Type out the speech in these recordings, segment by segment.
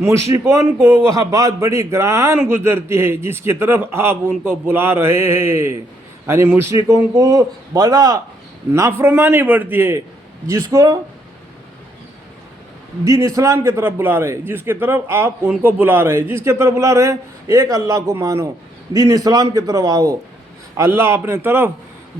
مشرکون کو وہاں بات بڑی گران گزرتی ہے جس کی طرف آپ ان کو بلا رہے ہیں، یعنی مشرکوں کو بڑا نافرمانی بڑھتی ہے جس کو دین اسلام کی طرف بلا رہے، جس کی طرف آپ ان کو بلا رہے، جس کی طرف بلا رہے ایک اللہ کو مانو، دین اسلام کی طرف آؤ۔ اللہ اپنے طرف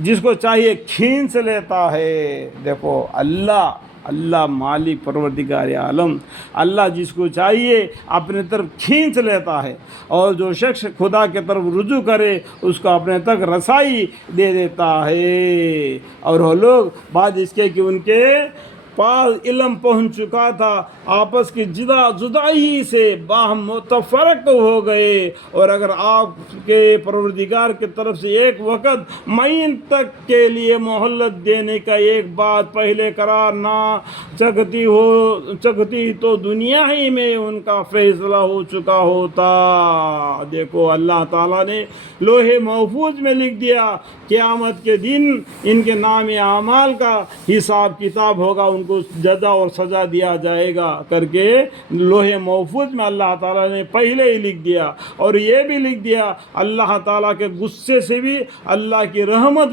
جس کو چاہیے کھینچ لیتا ہے۔ دیکھو اللہ مالک پروردگار عالم، اللہ جس کو چاہیے اپنے طرف کھینچ لیتا ہے، اور جو شخص خدا کی طرف رجوع کرے اس کو اپنے تک رسائی دے دیتا ہے۔ اور وہ لوگ بعد اس کے کہ ان کے پاس علم پہنچ چکا تھا، آپس کی جدائی سے باہم متفرق ہو گئے۔ اور اگر آپ کے پروردگار کی طرف سے ایک وقت معین تک کے لیے مہلت دینے کا ایک بات پہلے قرار نہ چکتی تو دنیا ہی میں ان کا فیصلہ ہو چکا ہوتا۔ دیکھو اللہ تعالیٰ نے لوح محفوظ میں لکھ دیا، قیامت کے دن ان کے نام اعمال کا حساب کتاب ہوگا، ان کو جزا اور سزا دیا جائے گا کر کے لوح محفوظ میں اللہ تعالیٰ نے پہلے ہی لکھ دیا۔ اور یہ بھی لکھ دیا اللہ تعالیٰ کے غصے سے بھی اللہ کی رحمت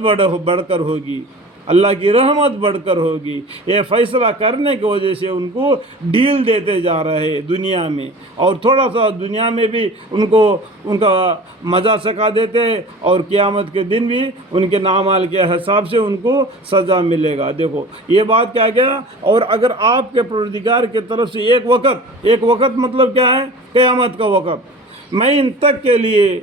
بڑھ کر ہوگی، اللہ کی رحمت بڑھ کر ہوگی۔ یہ فیصلہ کرنے کی وجہ سے ان کو ڈھیل دیتے جا رہے ہیں دنیا میں، اور تھوڑا سا دنیا میں بھی ان کا مزہ سکھا دیتے ہیں، اور قیامت کے دن بھی ان کے اعمال کے حساب سے ان کو سزا ملے گا۔ دیکھو یہ بات کیا گیا۔ اور اگر آپ کے پروردگار کی طرف سے ایک وقت مطلب کیا ہے؟ قیامت کا وقت معین تک کے لیے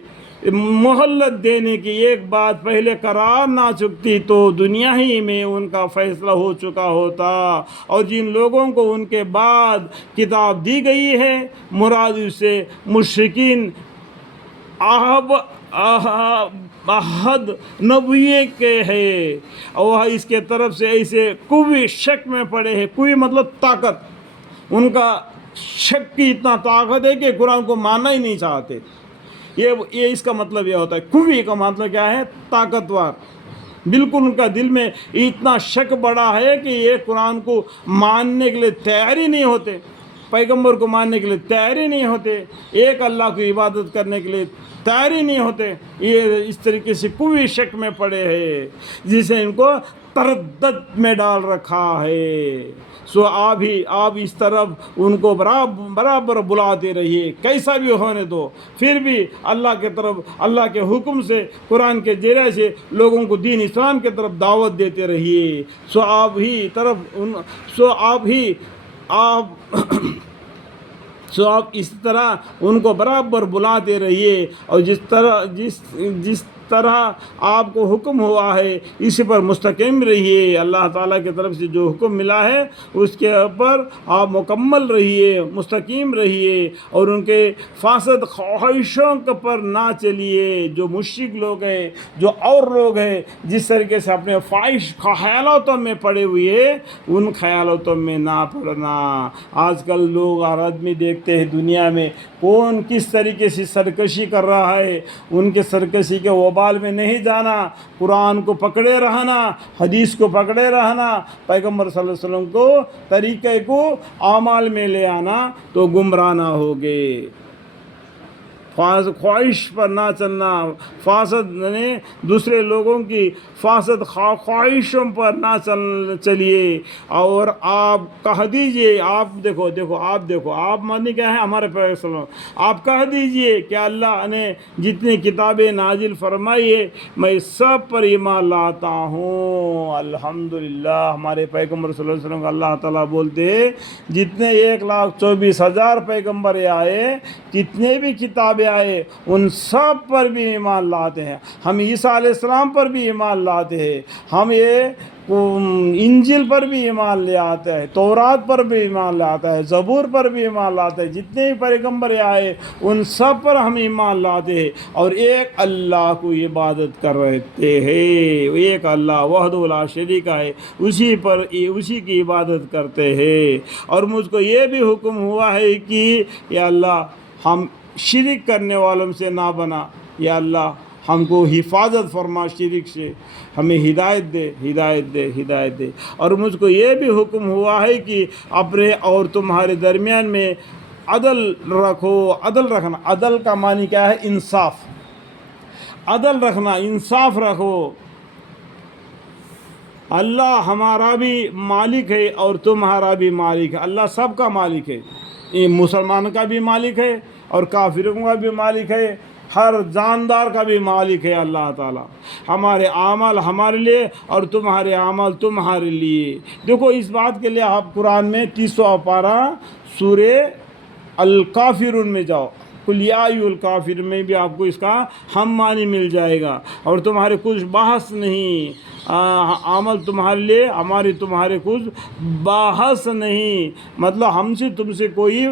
مہلت دینے کی ایک بات پہلے قرار نہ چکتی تو دنیا ہی میں ان کا فیصلہ ہو چکا ہوتا۔ اور جن لوگوں کو ان کے بعد کتاب دی گئی ہے مراد اس سے مشرکین عہد نبوی کے ہے، اور اس کے طرف سے ایسے کوئی شک میں پڑے ہیں۔ کوئی مطلب طاقت، ان کا شک کی اتنا طاقت ہے کہ قرآن کو ماننا ہی نہیں چاہتے۔ یہ اس کا مطلب یہ ہوتا ہے۔ قوی کا مطلب کیا ہے؟ طاقتور۔ بالکل ان کا دل میں اتنا شک بڑا ہے کہ یہ قرآن کو ماننے کے لیے تیار ہی نہیں ہوتے، پیغمبر کو ماننے کے لیے تیار ہی نہیں ہوتے، ایک اللہ کی عبادت کرنے کے لیے تیار ہی نہیں ہوتے۔ یہ اس طریقے سے کوئی شک میں پڑے ہیں جسے ان کو تردد میں ڈال رکھا ہے۔ سو آپ اس طرف ان کو برابر بلاتے رہیے، کیسا بھی ہونے دو، پھر بھی اللہ کے طرف، اللہ کے حکم سے، قرآن کے ذریعے سے لوگوں کو دین اسلام کے طرف دعوت دیتے رہیے۔ آپ اس طرح ان کو برابر بلاتے رہیے، اور جس طرح آپ کو حکم ہوا ہے اسی پر مستقیم رہیے۔ اللہ تعالیٰ کی طرف سے جو حکم ملا ہے اس کے اوپر آپ مکمل رہیے، مستقیم رہیے، اور ان کے فاسد خواہشوں پر نہ چلیے۔ جو مشرک لوگ ہیں، جو اور لوگ ہیں جس طریقے سے اپنے خیالاتوں میں پڑے ہوئے، ان خیالاتوں میں نہ پڑنا۔ آج کل لوگ اور آدمی دیکھتے ہیں دنیا میں کون کس طریقے سے سرکشی کر رہا ہے، ان کے سرکشی کے وبال میں نہیں جانا، قرآن کو پکڑے رہنا، حدیث کو پکڑے رہنا، پیغمبر صلی اللہ علیہ وسلم کو طریقے کو اعمال میں لے آنا، تو گمراہ نہ ہوگے۔ خواہش پر نہ چلنا، فاسد یعنی دوسرے لوگوں کی فاسد خواہشوں پر نہ چلیے۔ اور آپ کہہ دیجئے، آپ دیکھو آپ مانی کیا ہے؟ ہمارے پیغمبر صلی اللہ علیہ وسلم، آپ کہہ دیجئے کہ اللہ نے جتنی کتابیں نازل فرمائی ہے میں سب پر ایمان لاتا ہوں۔ الحمدللہ ہمارے پیغمبر صلی اللہ علیہ وسلم اللہ تعالیٰ بولتے ہیں جتنے 1,24,000 پیغمبر آئے، جتنے بھی کتابیں آئے، ان سب پر بھی ایمان لاتے ہیں۔ ہم عیسیٰ علیہ السلام پر بھی ایمان لاتے ہیں، ہم انجیل پر بھی ایمان لے آتے ہیں، تورات پر بھی ایمان لاتا ہے، زبور پر بھی ایمان لاتے ہیں۔ جتنے بھی پیغمبر آئے ان سب پر ہم ایمان لاتے ہیں، اور ایک اللہ کو عبادت کر رہتے ہیں۔ ایک اللہ وحدہ لا شریک ہے، اسی کی عبادت کرتے ہیں۔ اور مجھ کو یہ بھی حکم ہوا ہے کہ یا اللہ ہم شرک کرنے والوں سے نہ بنا، یا اللہ ہم کو حفاظت فرما شرک سے، ہمیں ہدایت دے۔ اور مجھ کو یہ بھی حکم ہوا ہے کہ اپنے اور تمہارے درمیان میں عدل رکھو. عدل رکھنا، عدل کا معنی کیا ہے؟ انصاف. عدل رکھنا، انصاف رکھو. اللہ ہمارا بھی مالک ہے اور تمہارا بھی مالک ہے. اللہ سب کا مالک ہے، یہ مسلمان کا بھی مالک ہے اور کافروں کا بھی مالک ہے، ہر جاندار کا بھی مالک ہے اللہ تعالیٰ. ہمارے اعمال ہمارے لیے اور تمہارے اعمال تمہارے لیے. دیکھو اس بات کے لیے آپ قرآن میں 30واں پارہ سورہ الکافرون میں جاؤ، قل یا ایھا الکافر میں بھی آپ کو اس کا ہم معنی مل جائے گا. اور تمہارے کچھ بحث نہیں، عمل تمہارے لیے، ہماری تمہارے کچھ بحث نہیں، مطلب ہم سے تم سے کوئی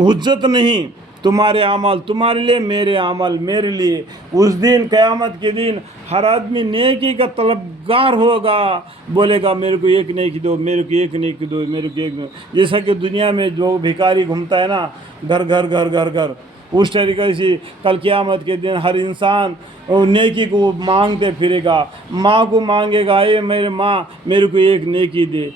حجت نہیں. تمہارے اعمال تمہارے لیے، میرے اعمال میرے لیے. اس دن قیامت کے دن ہر آدمی نیکی کا طلبگار ہوگا، بولے گا میرے کو ایک نیکی دو، میرے کو ایک نیکی دو، میرے کو ایک. جیسا کہ دنیا میں جو بھکاری گھومتا ہے نا، گھر گھر گھر گھر گھر، اس طریقے سے کل قیامت کے دن ہر انسان نیکی کو مانگتے پھرے گا. ماں کو مانگے گا، اے میرے ماں میرے کو ایک نیکی دے.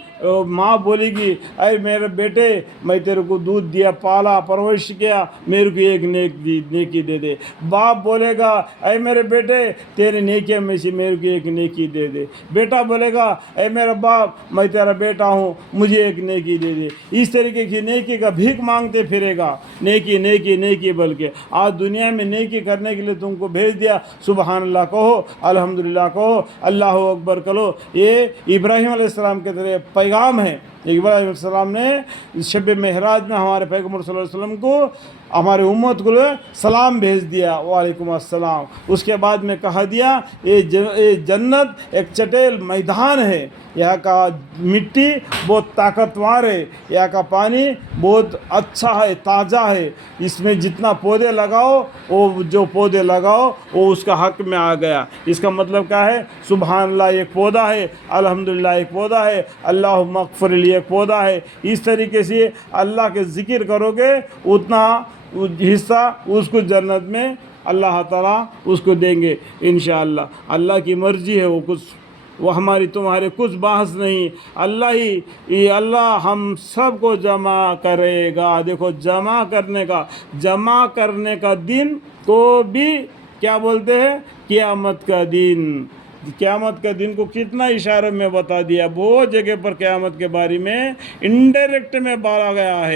ماں بولے گی، اے میرے بیٹے میں تیرے کو دودھ دیا، پالا، پرورش کیا، میرے کو ایک نیکی دے دے. باپ بولے گا، اے میرے بیٹے تیرے نیکی میں سے میرے کو ایک نیکی دے دے. بیٹا بولے گا، اے میرا باپ میں تیرا بیٹا ہوں، مجھے ایک نیکی دے دے. اس طریقے کی نیکی کا بھیک مانگتے پھرے گا. نیکی نیکی نیکی. بلکہ آج دنیا میں نیکی کرنے کے لیے تم کو بھیج دیا. سبحان اللہ کہو، الحمدللہ کہو، اللہ اکبر کرو. یہ ابراہیم علیہ السلام کے ذریعے پیغام ہے. ابراہیم علیہ السلام نے شب معراج میں ہمارے پیغمبر صلی اللہ علیہ وسلم کو، ہمارے امت کو سلام بھیج دیا، وعلیکم السلام. اس کے بعد میں کہا دیا یہ جنت ایک چٹیل میدان ہے، یہاں کا مٹی بہت طاقتور ہے، یہاں کا پانی بہت اچھا ہے، تازہ ہے. اس میں جتنا پودے لگاؤ، وہ جو پودے لگاؤ وہ اس کا حق میں آ گیا. اس کا مطلب کیا ہے؟ سبحان اللہ ایک پودا ہے، الحمدللہ ایک پودا ہے، اللہم اغفر لی ایک پودا ہے. اس طریقے سے اللہ کے ذکر کرو گے اتنا حصہ اس کو جنت میں اللہ تعالیٰ اس کو دیں گے انشاءاللہ. اللہ کی مرضی ہے، وہ ہماری تمہارے کچھ بحث نہیں. اللہ ہم سب کو جمع کرے گا. دیکھو جمع کرنے کا دن کو بھی کیا بولتے ہیں؟ قیامت کا دن. قیامت کا دن کو کتنا اشارے میں بتا دیا، بہت جگہ پر قیامت کے بارے میں انڈائریکٹ میں بولا گیا ہے.